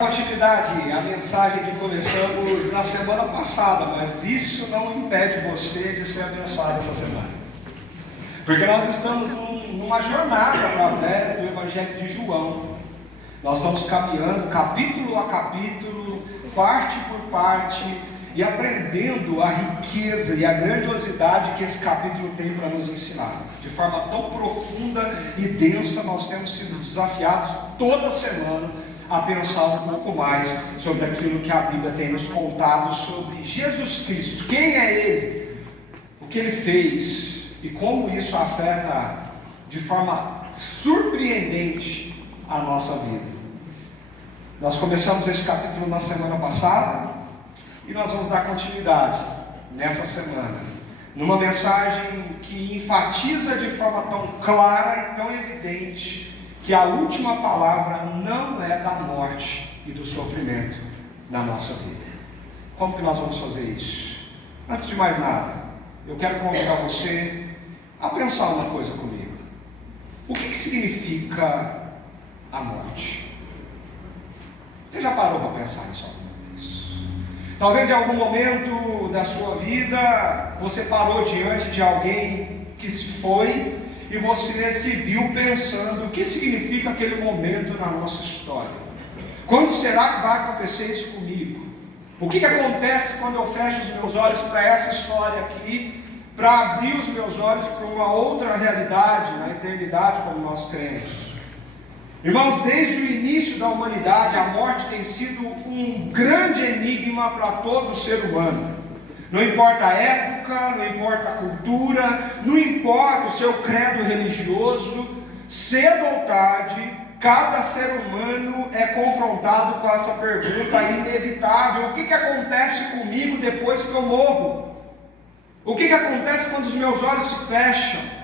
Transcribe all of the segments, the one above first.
Continuidade, a mensagem que começamos na semana passada, mas isso não impede você de ser abençoado essa semana. Porque nós estamos numa jornada através do Evangelho de João. Nós estamos caminhando capítulo a capítulo, parte por parte, e aprendendo a riqueza e a grandiosidade que esse capítulo tem para nos ensinar. De forma tão profunda e densa, nós temos sido desafiados toda semana a pensar um pouco mais sobre aquilo que a Bíblia tem nos contado sobre Jesus Cristo. Quem é Ele? O que Ele fez? E como isso afeta de forma surpreendente a nossa vida. Nós começamos esse capítulo na semana passada e nós vamos dar continuidade nessa semana, numa mensagem que enfatiza de forma tão clara e tão evidente que a última palavra não é da morte e do sofrimento na nossa vida. Como que nós vamos fazer isso? Antes de mais nada, eu quero convidar você a pensar uma coisa comigo. O que significa a morte? Você já parou para pensar nisso alguma vez? Talvez em algum momento da sua vida você parou diante de alguém que se foi e você se viu pensando o que significa aquele momento na nossa história. Quando será que vai acontecer isso comigo? O que acontece quando eu fecho os meus olhos para essa história aqui, para abrir os meus olhos para uma outra realidade, na eternidade, como nós cremos? Irmãos, desde o início da humanidade, a morte tem sido um grande enigma para todo ser humano. Não importa a época, não importa a cultura, não importa o seu credo religioso, cedo ou tarde, cada ser humano é confrontado com essa pergunta inevitável: o que acontece comigo depois que eu morro? O que acontece quando os meus olhos se fecham?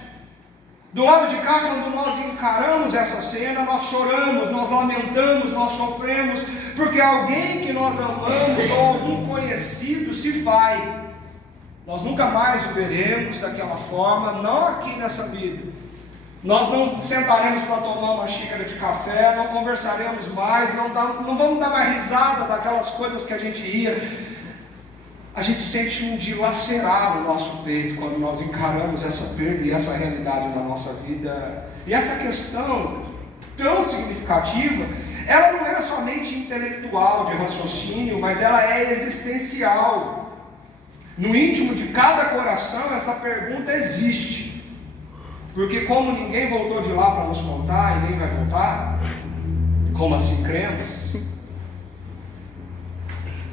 Do lado de cá, quando nós encaramos essa cena, nós choramos, nós lamentamos, nós sofremos, porque alguém que nós amamos ou algum conhecido se vai. Nós nunca mais o veremos daquela forma, não aqui nessa vida. Nós não sentaremos para tomar uma xícara de café, não conversaremos mais, não vamos dar mais risada daquelas coisas que a gente ia. A gente sente um dilacerar no nosso peito quando nós encaramos essa perda e essa realidade na nossa vida. E essa questão tão significativa, ela não é somente intelectual, de raciocínio, mas ela é existencial. No íntimo de cada coração, essa pergunta existe. Porque como ninguém voltou de lá para nos contar e nem vai voltar, como assim cremos?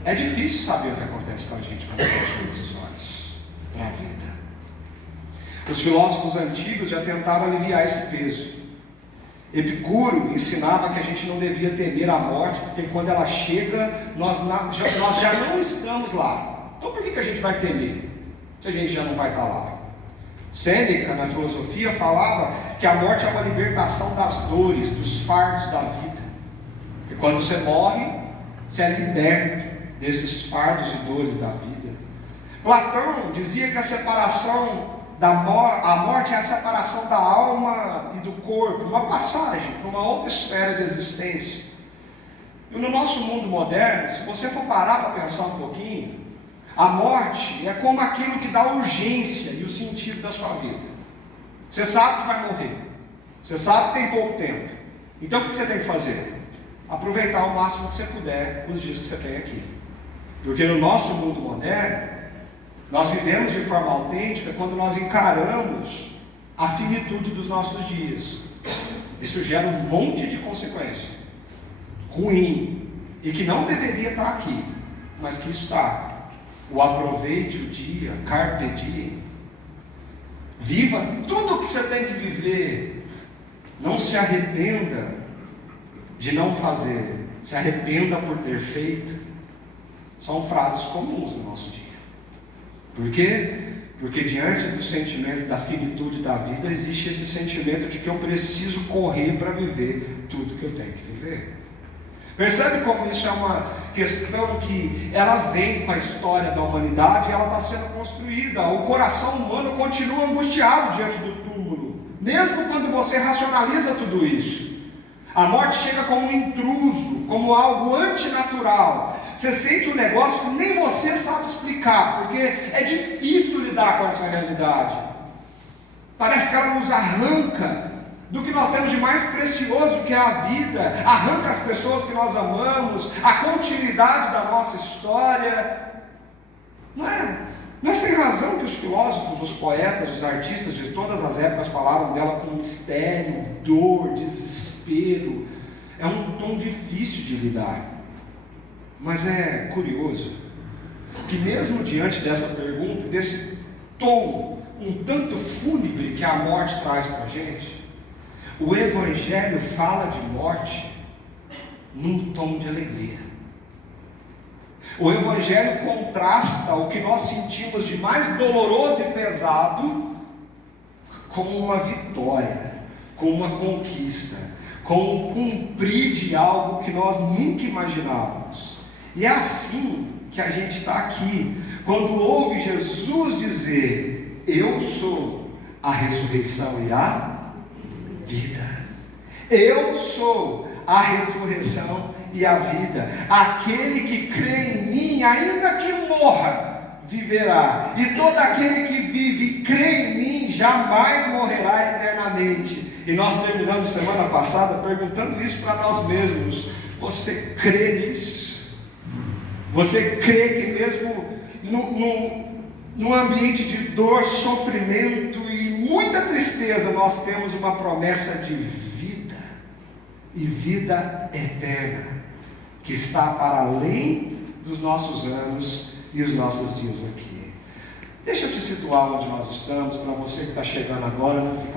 É difícil saber o que acontece com a gente quando fechamos os olhos para a vida. Os filósofos antigos já tentaram aliviar esse peso. Epicuro ensinava que a gente não devia temer a morte, porque quando ela chega, nós já não estamos lá. Então por que a gente vai temer, se a gente já não vai estar lá? Sêneca, na filosofia, falava que a morte é uma libertação das dores, dos fardos da vida. E quando você morre, você é liberto desses fardos e dores da vida. Platão dizia que a morte é a separação da alma e do corpo, uma passagem para uma outra esfera de existência. E no nosso mundo moderno, se você for parar para pensar um pouquinho, a morte é como aquilo que dá urgência e o sentido da sua vida. Você sabe que vai morrer, você sabe que tem pouco tempo, então o que você tem que fazer? Aproveitar o máximo que você puder os dias que você tem aqui. Porque no nosso mundo moderno, nós vivemos de forma autêntica quando nós encaramos a finitude dos nossos dias. Isso gera um monte de consequência ruim e que não deveria estar aqui, mas que está. O aproveite o dia, carpe diem. Viva tudo o que você tem que viver. Não se arrependa de não fazer, se arrependa por ter feito. São frases comuns no nosso dia. Por quê? Porque diante do sentimento da finitude da vida, existe esse sentimento de que eu preciso correr para viver tudo que eu tenho que viver. Percebe como isso é uma questão que ela vem com a história da humanidade e ela está sendo construída. O coração humano continua angustiado diante do túmulo, mesmo quando você racionaliza tudo isso. A morte chega como um intruso, como algo antinatural. Você sente um negócio que nem você sabe explicar, porque é difícil lidar com essa realidade. Parece que ela nos arranca do que nós temos de mais precioso, que é a vida, arranca as pessoas que nós amamos, a continuidade da nossa história. Não é sem razão que os filósofos, os poetas, os artistas de todas as épocas falaram dela com mistério, dor, desespero. É um tom difícil de lidar. Mas é curioso que mesmo diante dessa pergunta, desse tom um tanto fúnebre que a morte traz para a gente, o Evangelho fala de morte num tom de alegria. O Evangelho contrasta o que nós sentimos de mais doloroso e pesado com uma vitória, com uma conquista, com um cumprir de algo que nós nunca imaginávamos. E é assim que a gente está aqui, quando ouve Jesus dizer: eu sou a ressurreição e a vida. Eu sou a ressurreição e a vida. Aquele que crê em mim, ainda que morra, viverá. E todo aquele que vive e crê em mim jamais morrerá eternamente. E nós terminamos semana passada perguntando isso para nós mesmos: você crê nisso? Você crê que mesmo num ambiente de dor, sofrimento e muita tristeza, nós temos uma promessa de vida, e vida eterna, que está para além dos nossos anos e os nossos dias aqui? Deixa eu te situar onde nós estamos, para você que está chegando agora não ficar